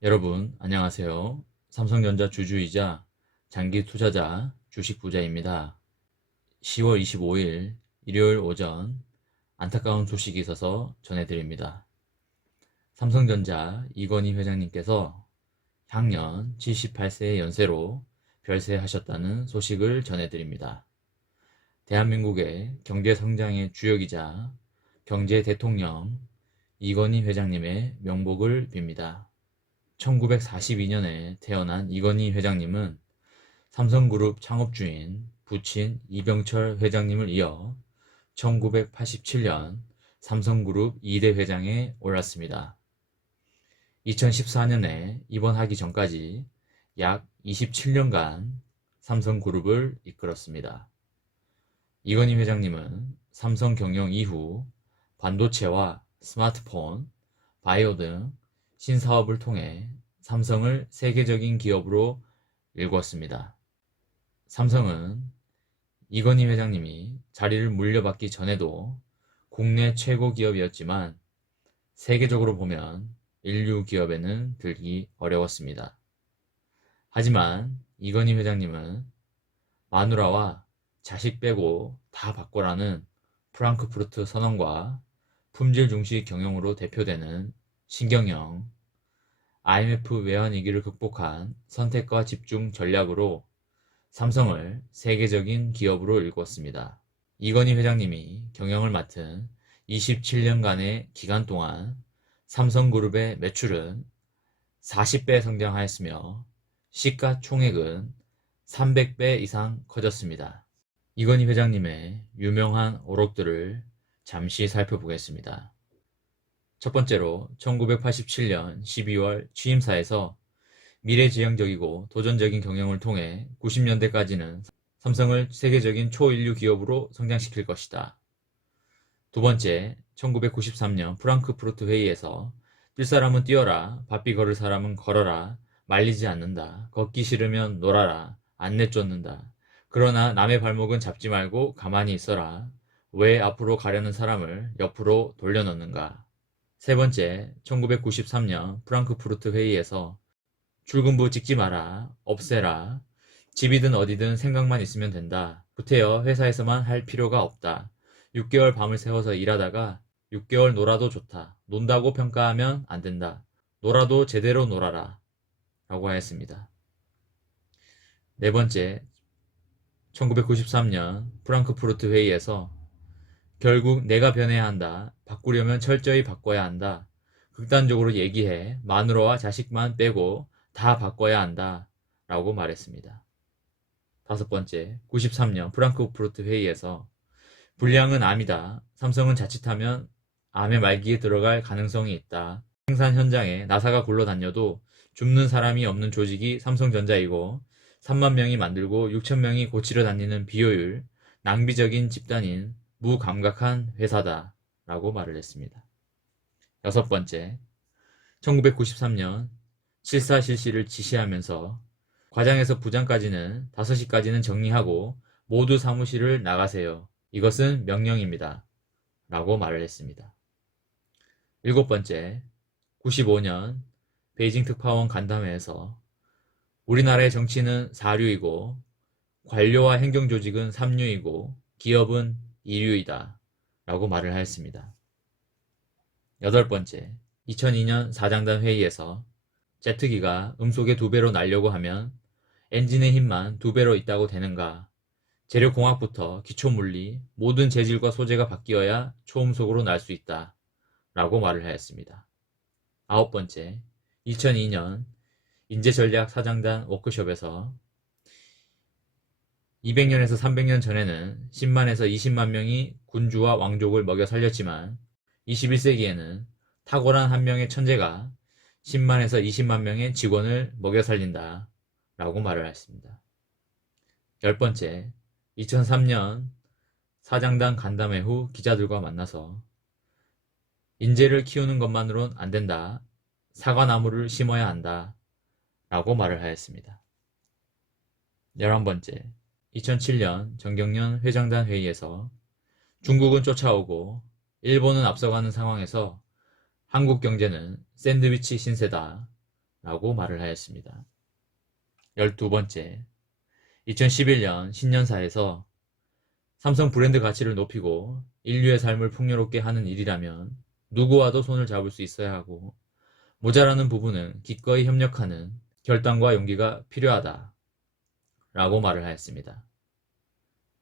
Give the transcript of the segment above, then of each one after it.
여러분 안녕하세요. 삼성전자 주주이자 장기 투자자 주식부자입니다. 10월 25일 일요일 오전 안타까운 소식이 있어서 전해드립니다. 삼성전자 이건희 회장님께서 향년 78세의 연세로 별세하셨다는 소식을 전해드립니다. 대한민국의 경제 성장의 주역이자 경제 대통령 이건희 회장님의 명복을 빕니다. 1942년에 태어난 이건희 회장님은 삼성그룹 창업주인 부친 이병철 회장님을 이어 1987년 삼성그룹 2대 회장에 올랐습니다. 2014년에 입원하기 전까지 약 27년간 삼성그룹을 이끌었습니다. 이건희 회장님은 삼성 경영 이후 반도체와 스마트폰, 바이오 등 신사업을 통해 삼성을 세계적인 기업으로 일궜습니다. 삼성은 이건희 회장님이 자리를 물려받기 전에도 국내 최고 기업이었지만 세계적으로 보면 인류 기업에는 들기 어려웠습니다. 하지만 이건희 회장님은 마누라와 자식 빼고 다 바꿔라는 프랑크푸르트 선언과 품질 중시 경영으로 대표되는 신경영, IMF 외환위기를 극복한 선택과 집중 전략으로 삼성을 세계적인 기업으로 일궜습니다. 이건희 회장님이 경영을 맡은 27년간의 기간 동안 삼성그룹의 매출은 40배 성장하였으며 시가총액은 300배 이상 커졌습니다. 이건희 회장님의 유명한 어록들을 잠시 살펴보겠습니다. 첫 번째로 1987년 12월 취임사에서 미래지향적이고 도전적인 경영을 통해 90년대까지는 삼성을 세계적인 초인류 기업으로 성장시킬 것이다. 두 번째, 1993년 프랑크푸르트 회의에서 뛸 사람은 뛰어라, 바삐 걸을 사람은 걸어라, 말리지 않는다, 걷기 싫으면 놀아라, 안 내쫓는다. 그러나 남의 발목은 잡지 말고 가만히 있어라. 왜 앞으로 가려는 사람을 옆으로 돌려놓는가. 세 번째, 1993년 프랑크푸르트 회의에서 출근부 찍지 마라, 없애라, 집이든 어디든 생각만 있으면 된다. 구태여 회사에서만 할 필요가 없다. 6개월 밤을 새워서 일하다가 6개월 놀아도 좋다. 논다고 평가하면 안 된다. 놀아도 제대로 놀아라. 라고 하였습니다. 네 번째, 1993년 프랑크푸르트 회의에서 결국 내가 변해야 한다. 바꾸려면 철저히 바꿔야 한다. 극단적으로 얘기해 마누라와 자식만 빼고 다 바꿔야 한다. 라고 말했습니다. 다섯 번째, 93년 프랑크푸르트 회의에서 불량은 암이다. 삼성은 자칫하면 암의 말기에 들어갈 가능성이 있다. 생산 현장에 나사가 굴러다녀도 줍는 사람이 없는 조직이 삼성전자이고 3만 명이 만들고 6천 명이 고치러 다니는 비효율, 낭비적인 집단인 무감각한 회사다 라고 말을 했습니다. 여섯 번째, 1993년 실사 실시를 지시하면서 과장에서 부장까지는 5시까지는 정리하고 모두 사무실을 나가세요. 이것은 명령입니다. 라고 말을 했습니다. 일곱 번째, 95년 베이징 특파원 간담회에서 우리나라의 정치는 4류이고 관료와 행정조직은 3류이고 기업은 2류이다. 라고 말을 하였습니다. 여덟 번째, 2002년 사장단 회의에서 제트기가 음속에 2배로 날려고 하면 엔진의 힘만 2배로 있다고 되는가? 재료공학부터 기초물리, 모든 재질과 소재가 바뀌어야 초음속으로 날 수 있다. 라고 말을 하였습니다. 아홉 번째, 2002년 인재전략 사장단 워크숍에서 200년에서 300년 전에는 10만에서 20만 명이 군주와 왕족을 먹여 살렸지만 21세기에는 탁월한 한 명의 천재가 10만에서 20만 명의 직원을 먹여 살린다. 라고 말을 했습니다. 열 번째, 2003년 사장단 간담회 후 기자들과 만나서 인재를 키우는 것만으론 안 된다. 사과나무를 심어야 한다. 라고 말을 하였습니다. 11번째, 2007년 정경련 회장단 회의에서 중국은 쫓아오고 일본은 앞서가는 상황에서 한국 경제는 샌드위치 신세다. 라고 말을 하였습니다. 12번째, 2011년 신년사에서 삼성 브랜드 가치를 높이고 인류의 삶을 풍요롭게 하는 일이라면 누구와도 손을 잡을 수 있어야 하고 모자라는 부분은 기꺼이 협력하는 결단과 용기가 필요하다 라고 말을 하였습니다.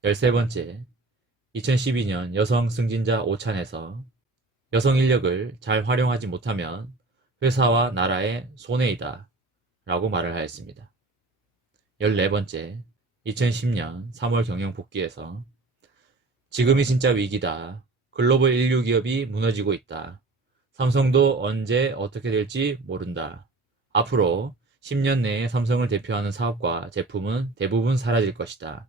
13번째, 2012년 여성 승진자 5찬에서 여성 인력을 잘 활용하지 못하면 회사와 나라의 손해이다 라고 말을 하였습니다. 14번째, 2010년 3월 경영복귀에서 지금이 진짜 위기다. 글로벌 인류 기업이 무너지고 있다. 삼성도 언제 어떻게 될지 모른다. 앞으로 10년 내에 삼성을 대표하는 사업과 제품은 대부분 사라질 것이다.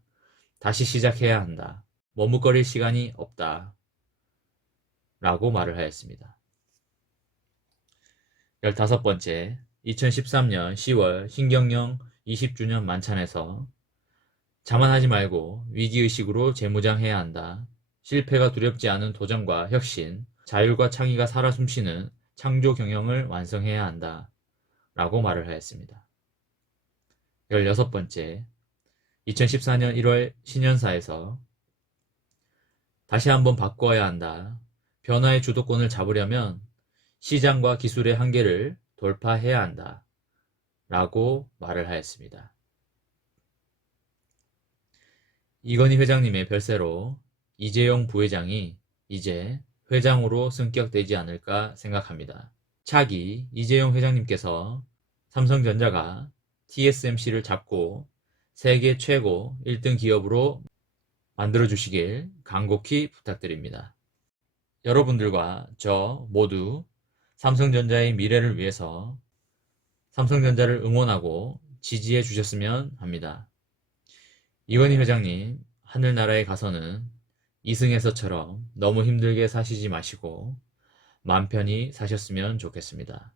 다시 시작해야 한다. 머뭇거릴 시간이 없다. 라고 말을 하였습니다. 15번째, 2013년 10월 신경영 20주년 만찬에서 자만하지 말고 위기의식으로 재무장해야 한다. 실패가 두렵지 않은 도전과 혁신, 자율과 창의가 살아 숨쉬는 창조 경영을 완성해야 한다. 라고 말을 하였습니다. 16번째, 2014년 1월 신년사에서 다시 한번 바꿔야 한다. 변화의 주도권을 잡으려면 시장과 기술의 한계를 돌파해야 한다. 라고 말을 하였습니다. 이건희 회장님의 별세로 이재용 부회장이 이제 회장으로 승격되지 않을까 생각합니다. 차기 이재용 회장님께서 삼성전자가 TSMC를 잡고 세계 최고 1등 기업으로 만들어주시길 간곡히 부탁드립니다. 여러분들과 저 모두 삼성전자의 미래를 위해서 삼성전자를 응원하고 지지해 주셨으면 합니다. 이건희 회장님, 하늘나라에 가서는 이승에서처럼 너무 힘들게 사시지 마시고 마음 편히 사셨으면 좋겠습니다.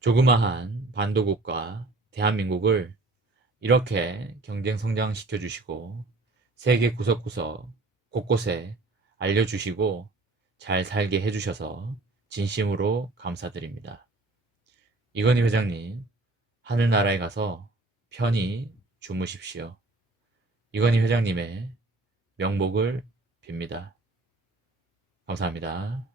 조그마한 반도국가 대한민국을 이렇게 경쟁 성장시켜 주시고 세계 구석구석 곳곳에 알려주시고 잘 살게 해주셔서 진심으로 감사드립니다. 이건희 회장님, 하늘나라에 가서 편히 주무십시오. 이건희 회장님의 명복을 빕니다. 감사합니다.